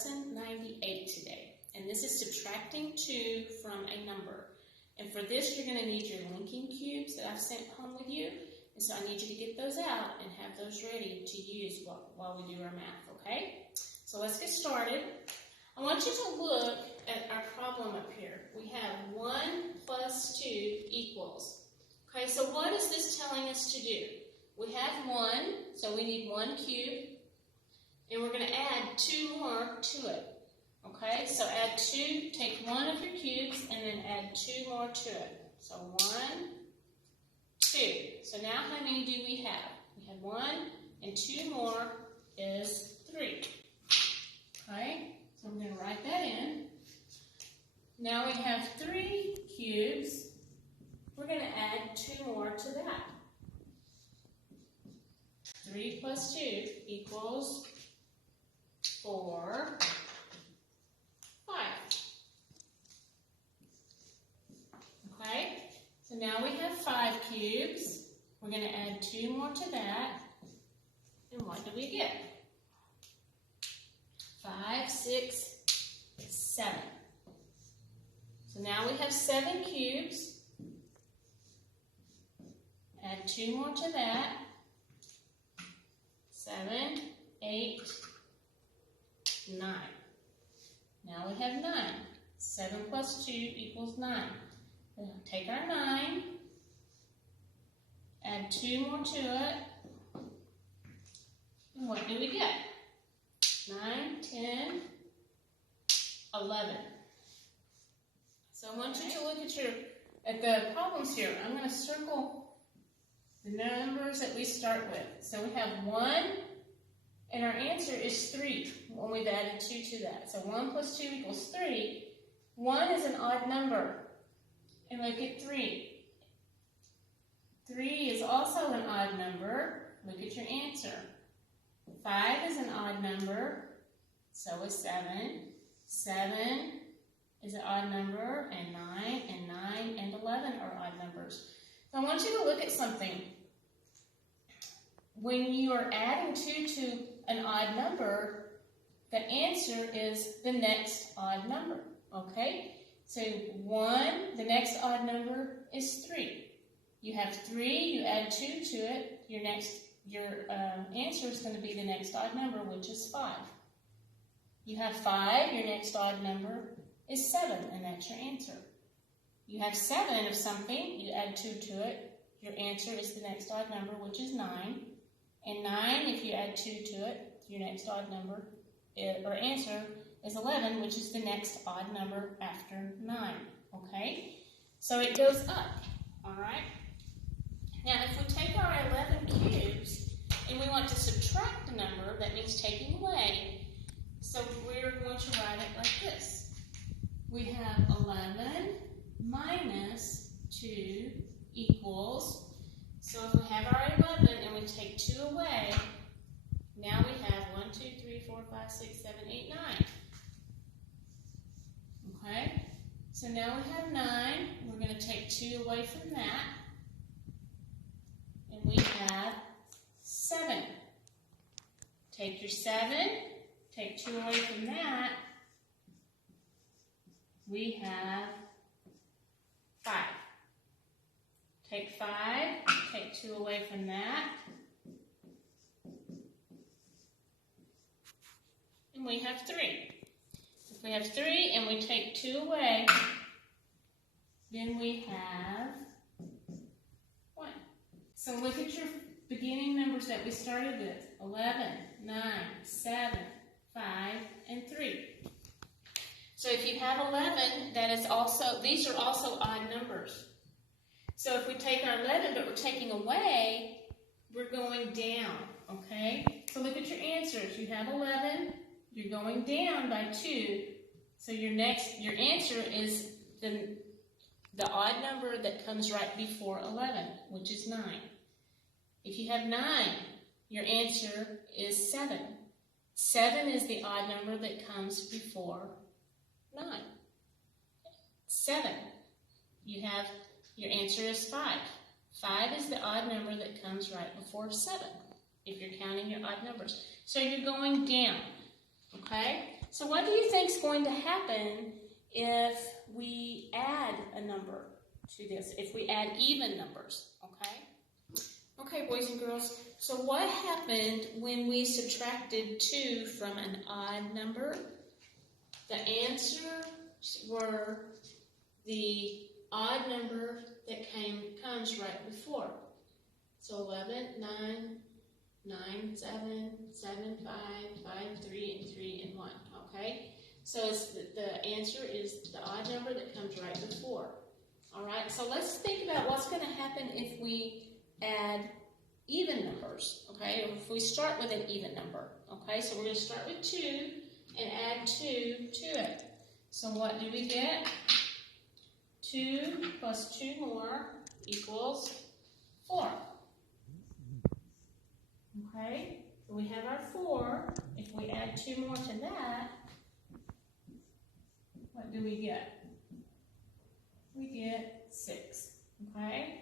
lesson 98 today, and this is subtracting 2 from a number. And for this, you're going to need your linking cubes that I've sent home with you, and so I need you to get those out and have those ready to use while we do our math, okay? So let's get started. I want you to look at our problem up here. We have 1 plus 2 equals. Okay, so what is this telling us to do? We have 1, so we need 1 cube, and we're going to add 2 more to it. Okay, so add 2, take 1 of your cubes, and then add 2 more to it. So 1, 2. So now how many do we have? We have 1, and 2 more is 3. Okay, so I'm going to write that in. Now we have 3 cubes. We're going to add 2 more to that. 3 plus 2 equals 4, 5. Okay, so now we have 5 cubes. We're going to add 2 more to that. And what do we get? 5, 6, 7. So now we have 7 cubes. Add 2 more to that. 7, 8, 9. Now we have 9. 7 plus 2 equals 9. We'll take our 9, add 2 more to it, and what do we get? 9, 10, 11. So I want you to look at the problems here. I'm going to circle the numbers that we start with. So we have 1, and our answer is 3 when we've added 2 to that. So 1 plus 2 equals 3. 1 is an odd number. And look at 3. 3 is also an odd number. Look at your answer. 5 is an odd number. So is 7. 7 is an odd number, and 9 and 11 are odd numbers. So I want you to look at something. When you are adding 2 to an odd number, the answer is the next odd number, okay? So 1, the next odd number is 3. You have 3, you add 2 to it, your answer is going to be the next odd number, which is 5. You have 5, your next odd number is 7, and that's your answer. You have 7 of something, you add 2 to it, your answer is the next odd number, which is 9. And 9, if you add 2 to it, your next odd number, or answer, is 11, which is the next odd number after 9, okay? So it goes up, all right? Now, if we take our 11 cubes and we want to subtract a number, that means taking away, so we're going to write it like this. We have 11 minus 2 equals, so if we have our 11 and we take 2 away, now we have 1, 2, 3, 4, 5, 6, 7, 8, 9. Okay, so now we have 9. We're going to take 2 away from that, and we have 7. Take your 7, take 2 away from that, we have 5. Take 5, take 2 away from that, and we have 3. If we have 3 and we take 2 away, then we have 1. So look at your beginning numbers that we started with. 11, 9, 7, 5, and 3. So if you have 11, these are also odd numbers. So if we take our 11, but we're taking away, we're going down, okay? So look at your answers. You have 11, you're going down by 2, so your answer is the odd number that comes right before 11, which is 9. If you have 9, your answer is 7. 7 is the odd number that comes before 9. 7, your answer is 5. 5 is the odd number that comes right before 7, if you're counting your odd numbers. So you're going down, okay? So what do you think is going to happen if we add a number to this, if we add even numbers, okay? Okay, boys and girls, so what happened when we subtracted 2 from an odd number? The answers were the odd number that comes right before. So 11, 9, 9, 7, 7, 5, 5, 3, and 3, and 1, okay? So the answer is the odd number that comes right before. All right, so let's think about what's going to happen if we add even numbers, okay? Or if we start with an even number, okay? So we're going to start with 2 and add 2 to it. So what do we get? 2 plus 2 more equals 4. Okay, so we have our 4. If we add 2 more to that, what do we get? We get 6, okay?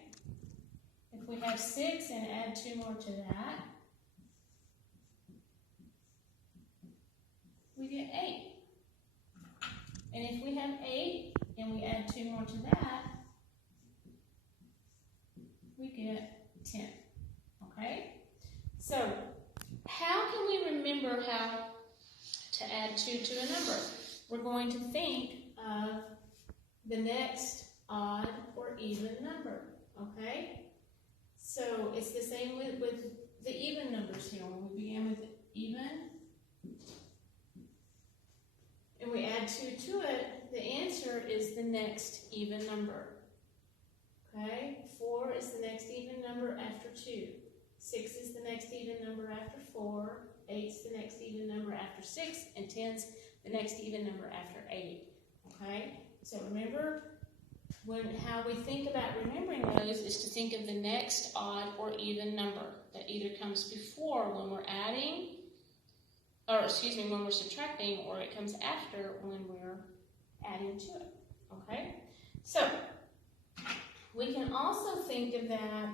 If we have 6 and add 2 more to that, we get 8. And if we have 8 and we add 2 more to that, we get 10, okay? So, how can we remember how to add 2 to a number? We're going to think of the next odd or even number, okay? So it's the same with the even numbers here. When we begin with even, and we add 2 to it, the answer is the next even number, okay? 4 is the next even number after 2. 6 is the next even number after 4. 8 is the next even number after 6. And 10 is the next even number after 8, okay? So remember, how we think about remembering those is to think of the next odd or even number that either comes before when we're adding, or when we're subtracting, or it comes after when we're adding to it, okay? So, we can also think of that,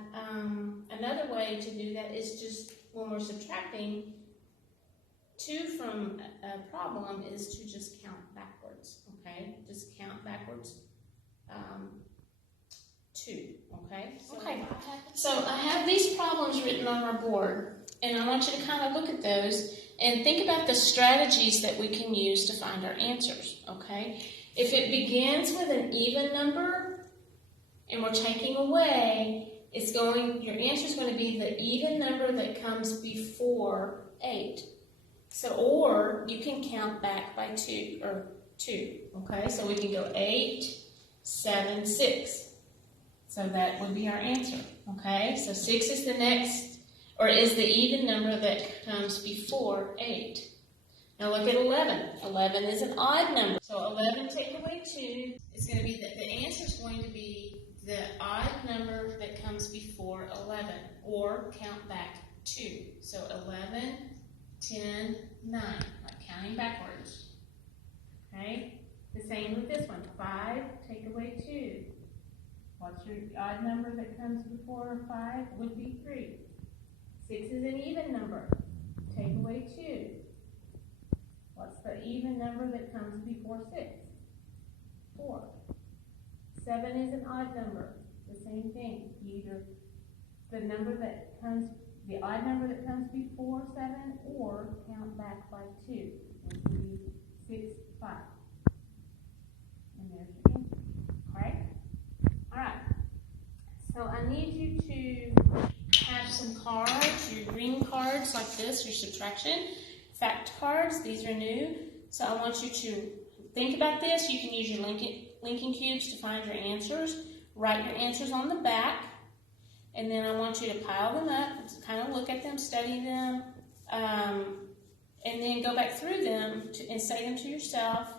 another way to do that is just when we're subtracting 2 from a problem is to just count backwards, okay? Just count backwards 2, okay? Okay, so I have these problems written on our board, and I want you to kind of look at those and think about the strategies that we can use to find our answers, okay? If it begins with an even number and we're taking away, your answer is going to be the even number that comes before 8. So, or you can count back by 2, okay? So we can go 8, 7, 6. So that would be our answer, okay? So 6 is the next, or is the even number that comes before 8. Now look at 11. 11 is an odd number. So 11 take away 2 is going to be, the answer is going to be the odd number that comes before 11, or count back 2. So 11, 10, 9, like counting backwards, okay? The same with this one. 5, take away 2. What's your odd number that comes before 5? Would be 3. 6 is an even number. Take away 2. What's the even number that comes before 6? 4. 7 is an odd number. The same thing. Either the odd number that comes before 7, or count back by 2, which would be 6, 5. And there's your answer. Okay? Alright. So I need you to have some cards, your green cards like this, your subtraction. Fact cards, these are new. So I want you to think about this. You can use your linking cubes to find your answers. Write your answers on the back. And then I want you to pile them up, kind of look at them, study them, and then go back through them and say them to yourself,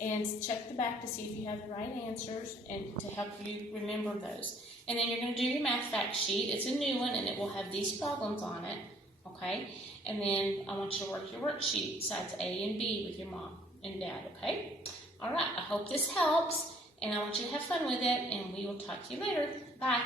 and check the back to see if you have the right answers and to help you remember those. And then you're going to do your math fact sheet. It's a new one, and it will have these problems on it, okay? And then I want you to work your worksheet, sides A and B, with your mom and dad, okay? All right, I hope this helps, and I want you to have fun with it, and we will talk to you later. Bye.